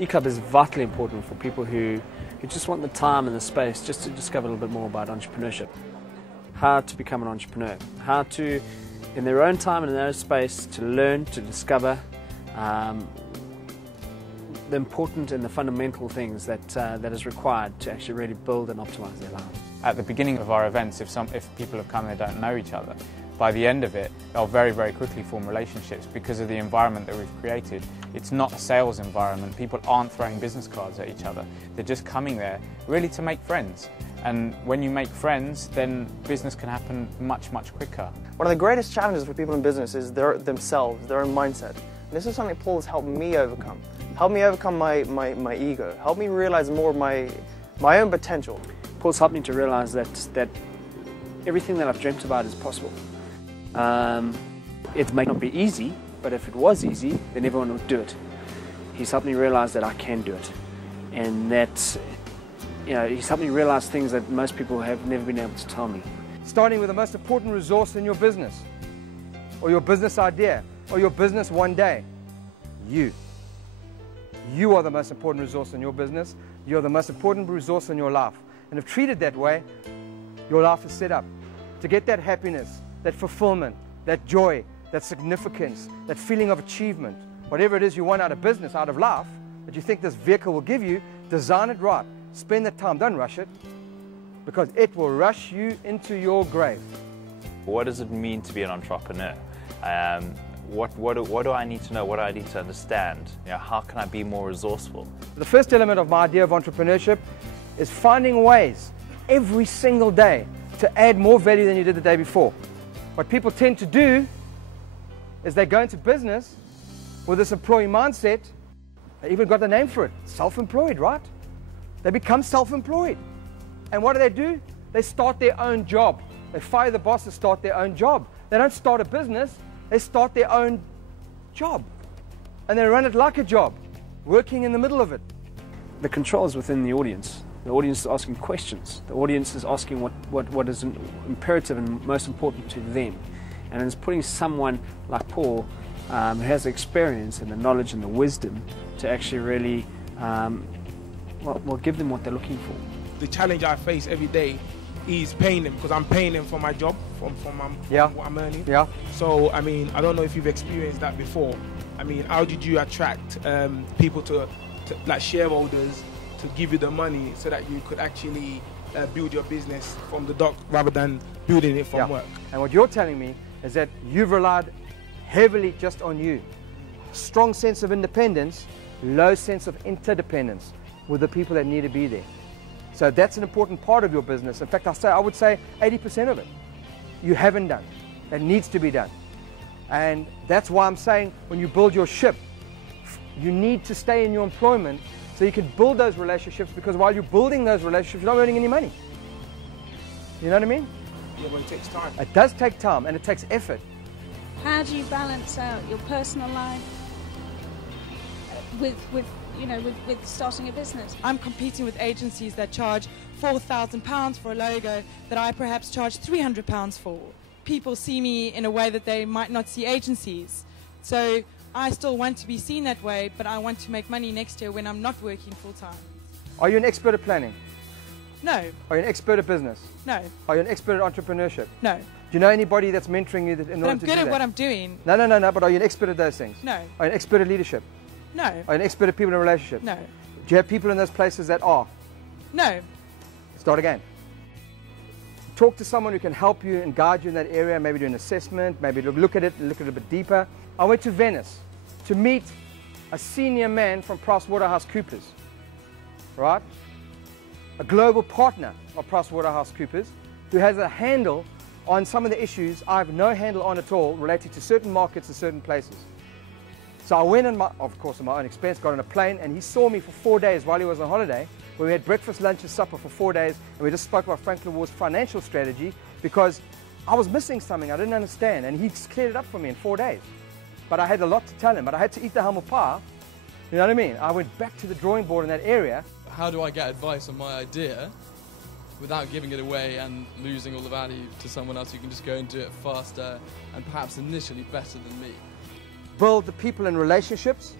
eClub is vitally important for people who just want the time and the space just to discover a little bit more about entrepreneurship. How to become an entrepreneur, how to, in their own time and in their own space, to learn, to discover the important and the fundamental things that is required to actually really build and optimize their lives. At the beginning of our events, if people have come and they don't know each other, by the end of it, they'll very, very quickly form relationships because of the environment that we've created. It's not a sales environment. People aren't throwing business cards at each other. They're just coming there really to make friends. And when you make friends, then business can happen much, much quicker. One of the greatest challenges for people in business is themselves, their own mindset. And this is something Paul has helped me overcome. Helped me overcome my ego. Helped me realize more of my own potential. Paul's helped me to realize that everything that I've dreamt about is possible. It may not be easy, but if it was easy, then everyone would do it. He's helped me realize that I can do it, and that he's helped me realize things that most people have never been able to tell me. Starting with the most important resource in your business, or your business idea, or your business one day. You. You are the most important resource in your business. You are the most important resource in your life. And if treated that way, your life is set up to get that happiness, that fulfillment, that joy, that significance, that feeling of achievement. Whatever it is you want out of business, out of life, that you think this vehicle will give you, design it right. Spend the time, don't rush it, because it will rush you into your grave. What does it mean to be an entrepreneur? What do I need to know? What do I need to understand? How can I be more resourceful? The first element of my idea of entrepreneurship is finding ways every single day to add more value than you did the day before. What people tend to do is they go into business with this employee mindset. They even got the name for it, self-employed, right? They become self-employed. And what do? They start their own job. They fire the boss to start their own job. They don't start a business, they start their own job. And they run it like a job, working in the middle of it. The control is within the audience. The audience is asking questions. The audience is asking what is imperative and most important to them. And it's putting someone like Paul, who has the experience and the knowledge and the wisdom to actually really give them what they're looking for. The challenge I face every day is paying them, because I'm paying them for my job, from what I'm earning. Yeah. So, I mean, I don't know if you've experienced that before. I mean, how did you attract people to like shareholders to give you the money so that you could actually build your business from the dock rather than building it from work? And what you're telling me is that you've relied heavily just on you. Strong sense of independence, low sense of interdependence with the people that need to be there. So that's an important part of your business. In fact, I would say 80% of it you haven't done. That needs to be done. And that's why I'm saying when you build your ship, you need to stay in your employment so you can build those relationships, because while you're building those relationships, you're not earning any money. You know what I mean? Yeah, but it takes time. It does take time and it takes effort. How do you balance out your personal life with starting a business? I'm competing with agencies that charge £4,000 for a logo that I perhaps charge £300 for. People see me in a way that they might not see agencies. So I still want to be seen that way, but I want to make money next year when I'm not working full-time. Are you an expert at planning? No. Are you an expert at business? No. Are you an expert at entrepreneurship? No. Do you know anybody that's mentoring you in order to do that? But I'm good at what I'm doing. No, but are you an expert at those things? No. Are you an expert at leadership? No. Are you an expert at people in relationships? No. Do you have people in those places that are? No. Start again. Talk to someone who can help you and guide you in that area, maybe do an assessment, maybe look at it and look at it a bit deeper. I went to Venice to meet a senior man from PricewaterhouseCoopers, right? A global partner of PricewaterhouseCoopers who has a handle on some of the issues I have no handle on at all related to certain markets and certain places. So I went, of course, on my own expense, got on a plane, and he saw me for 4 days while he was on holiday, where we had breakfast, lunch, and supper for 4 days, and we just spoke about Franklin Waugh's financial strategy, because I was missing something I didn't understand, and he cleared it up for me in 4 days. But I had a lot to tell him, but I had to eat the humble pie. You know what I mean? I went back to the drawing board in that area. How do I get advice on my idea without giving it away and losing all the value to someone else who can just go and do it faster and perhaps initially better than me? Build the people and relationships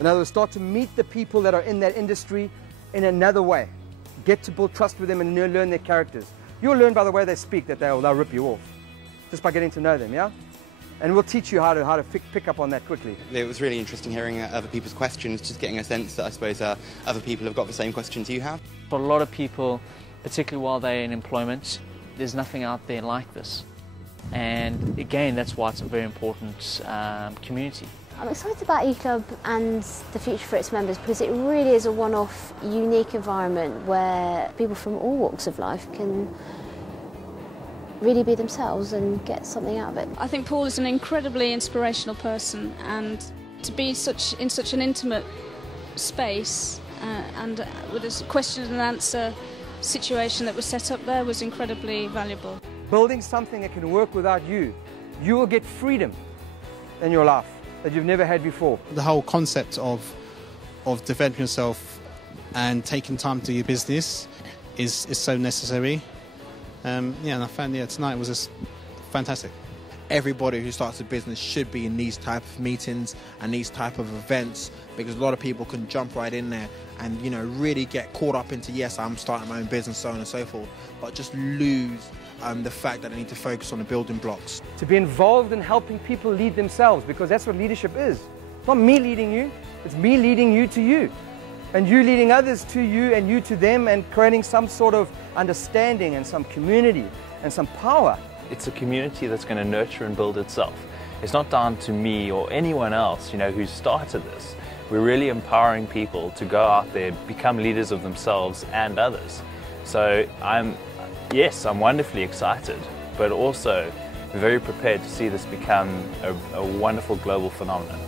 In other words, start to meet the people that are in that industry in another way. Get to build trust with them and learn their characters. You'll learn by the way they speak that they'll rip you off, just by getting to know them, yeah? And we'll teach you how to pick up on that quickly. It was really interesting hearing other people's questions, just getting a sense that I suppose other people have got the same questions you have. For a lot of people, particularly while they're in employment, there's nothing out there like this. And again, that's why it's a very important community. I'm excited about eClub and the future for its members because it really is a one-off, unique environment where people from all walks of life can really be themselves and get something out of it. I think Paul is an incredibly inspirational person, and to be in such an intimate space and with a question and answer situation that was set up there was incredibly valuable. Building something that can work without you, you will get freedom in your life that you've never had before. The whole concept of developing yourself and taking time to do your business is so necessary. And I found tonight was just fantastic. Everybody who starts a business should be in these type of meetings and these type of events, because a lot of people can jump right in there and really get caught up into, yes, I'm starting my own business, so on and so forth, but just lose the fact that I need to focus on the building blocks. To be involved in helping people lead themselves, because that's what leadership is. It's not me leading you, it's me leading you to you. And you leading others to you and you to them, and creating some sort of understanding and some community and some power. It's a community that's going to nurture and build itself. It's not down to me or anyone else, who started this. We're really empowering people to go out there, become leaders of themselves and others. So I'm wonderfully excited, but also very prepared to see this become a wonderful global phenomenon.